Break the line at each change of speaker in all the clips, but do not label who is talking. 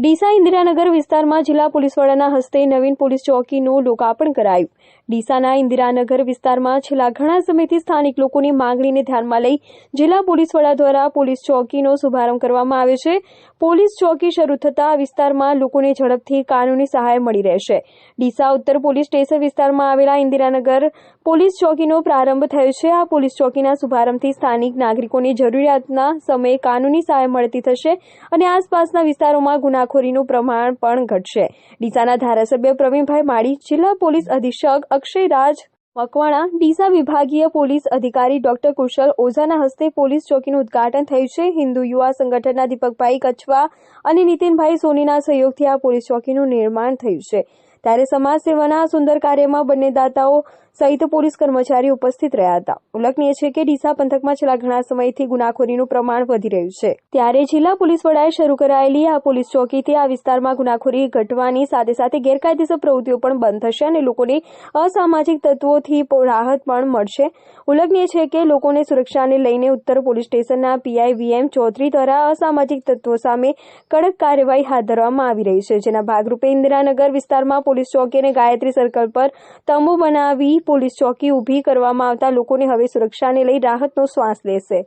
ડીસા ઇન્દિરાનગર વિસ્તારમાં જિલ્લા પોલીસ વડાના હસ્તે નવીન પોલીસ ચોકીનું લોકાર્પણ કરાયું. ડીસાના ઇન્દિરાનગર વિસ્તારમાં છેલ્લા ઘણા સમયથી સ્થાનિક લોકોની માંગણીને ધ્યાનમાં લઈ જિલ્લા પોલીસ વડા દ્વારા પોલીસ ચોકીનો શુભારંભ કરવામાં આવે છે. પોલીસ ચોકી શરૂ થતાં વિસ્તારમાં લોકોને ઝડપથી કાનૂની સહાય મળી રહેશે. ડીસા ઉત્તર પોલીસ સ્ટેશન વિસ્તારમાં આવેલા ઇન્દિરાનગર પોલીસ ચોકીનો પ્રારંભ થયો છે. આ પોલીસ ચોકીના શુભારંભથી સ્થાનિક નાગરિકોની જરૂરિયાતના સમયે કાનૂની સહાય મળતી થશે અને આસપાસના વિસ્તારોમાં ગુનાખોરીનું પ્રમાણ પણ ઘટશે. ડીસાના ધારાસભ્ય પ્રવીણભાઈ માળી, જિલ્લા પોલીસ અધિક્ષક અક્ષય રાજ મકવાણા, ડીસા વિભાગીય પોલીસ અધિકારી ડોક્ટર કુશલ ઓઝાના હસ્તે પોલીસ ચોકીનું ઉદઘાટન થયું છે. હિન્દુ યુવા સંગઠનના દીપકભાઈ કચ્છવા અને નીતિનભાઈ સોનીના સહયોગથી આ પોલીસ ચોકીનું નિર્માણ થયું છે. ત્યારે સમાજ સેવાના સુંદર કાર્યમાં બંને દાતાઓ સહિત પોલીસ કર્મચારી ઉપસ્થિત રહ્યા હતા. ઉલ્લેખનીય છે કે ડીસા પંથકમાં છેલ્લા ઘણા સમયથી ગુનાખોરીનું પ્રમાણ વધી રહ્યું છે. ત્યારે જિલ્લા પોલીસ વડાએ શરૂ કરાયેલી આ પોલીસ ચોકીથી આ વિસ્તારમાં ગુનાખોરી ઘટવાની સાથે સાથે ગેરકાયદેસર પ્રવૃત્તિઓ પણ બંધ થશે અને લોકોને અસામાજિક તત્વોથી રાહત પણ મળશે. ઉલ્લેખનીય છે કે લોકોને સુરક્ષાને લઈને ઉત્તર પોલીસ સ્ટેશનના પીઆઈ વીએમ ચૌધરી દ્વારા અસામાજિક તત્વો સામે કડક કાર્યવાહી હાથ ધરવામાં આવી રહી છે. જેના ભાગરૂપે ઇન્દિરાનગર વિસ્તારમાં પોલીસ ચોકી અને ગાયત્રી સર્કલ પર તંબુ બનાવી પોલીસ ચોકી ઊભી કરવામાં આવતા લોકોને હવે સુરક્ષાને લઈ રાહતનો શ્વાસ લેશે.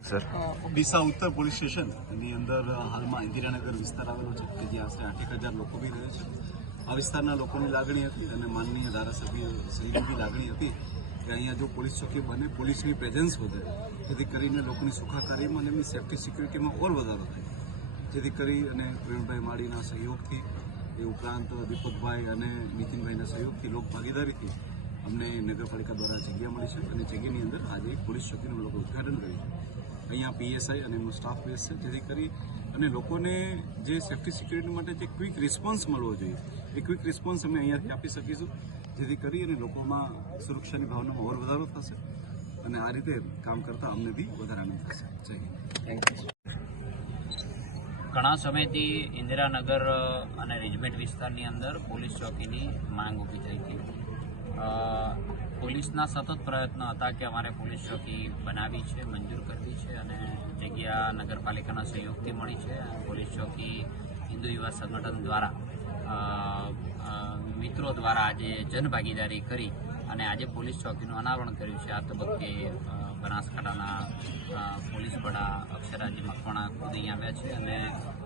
સર.
ડીસા ઉત્તર પોલીસ સ્ટેશન એની અંદર હાલમાં ઇન્દિરાનગર વિસ્તાર આવેલો છે કે જ્યાં આશરે આઠેક હજાર લોકો બી રહે છે. આ વિસ્તારના લોકોની લાગણી હતી અને માનનીય ધારાસભ્ય શ્રીની બી લાગણી હતી કે અહીંયા જો પોલીસ ચોકી બને પોલીસની પ્રેઝન્સ વધે જેથી કરીને લોકોની સુખાકારીમાં અને એમની સેફ્ટી સિક્યુરિટીમાં ઓર વધારો થાય. જેથી કરી અને પ્રવીણભાઈ માળીના સહયોગથી એ ઉપરાંત દીપકભાઈ અને નીતિનભાઈના સહયોગથી લોક ભાગીદારીથી અમને નગરપાલિકા દ્વારા જગ્યા મળી છે અને જગ્યાની અંદર આજે પોલીસ ચોકીનું લોકો ઉદઘાટન કર્યું છે. અહીંયા પીએસઆઈ અને એમનો સ્ટાફ બેસ છે, જેથી કરી અને લોકોને જે સેફ્ટી સિક્યુરિટી માટે જે ક્વિક રિસ્પોન્સ મળવો જોઈએ, એ ક્વિક રિસ્પોન્સ અમે અહીંયાથી આપી શકીશું. જેથી કરી અને લોકોમાં સુરક્ષાની ભાવનામાં ઓર વધારો થશે અને આ રીતે કામ કરતાં અમને બી વધારે આનંદ થશે. જય હિન્દ.
ઘણા સમયથી ઇન્દિરાનગર અને રેજમેન્ટ વિસ્તારની અંદર પોલીસ ચોકીની માંગ ઊભી થઈ હતી. પોલીસના સતત પ્રયત્નો હતા કે અમારે પોલીસ ચોકી બનાવી છે, મંજૂર કરવી છે અને જગ્યા નગરપાલિકાના સહયોગથી મળી છે. પોલીસ ચોકી હિન્દુ યુવા સંગઠન દ્વારા મિત્રો દ્વારા આજે જનભાગીદારી કરી અને આજે પોલીસ ચોકીનું અનાવરણ કર્યું છે. આ તબક્કે બનાસકાંઠાના પોલીસ વડા અક્ષરાજી મકવાણા ખુદ અહીં આવ્યા છે અને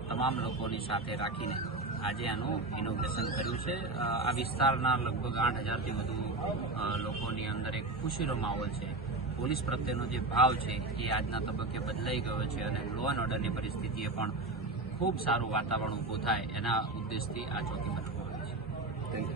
તમામ લોકોની સાથે રાખીને આજે આનું ઇનોગ્રેશન કર્યું છે. આ વિસ્તારના લગભગ આઠ હજારથી વધુ લોકોની અંદર એક ખુશીનો માહોલ છે. પોલીસ પ્રત્યેનો જે ભાવ છે એ આજના તબક્કે બદલાઈ ગયો છે અને લો એન્ડ ઓર્ડરની પરિસ્થિતિએ પણ ખૂબ સારું વાતાવરણ ઊભું થાય એના ઉદ્દેશથી આ ચોકી બનાવવામાં આવી છે
થેન્ક યુ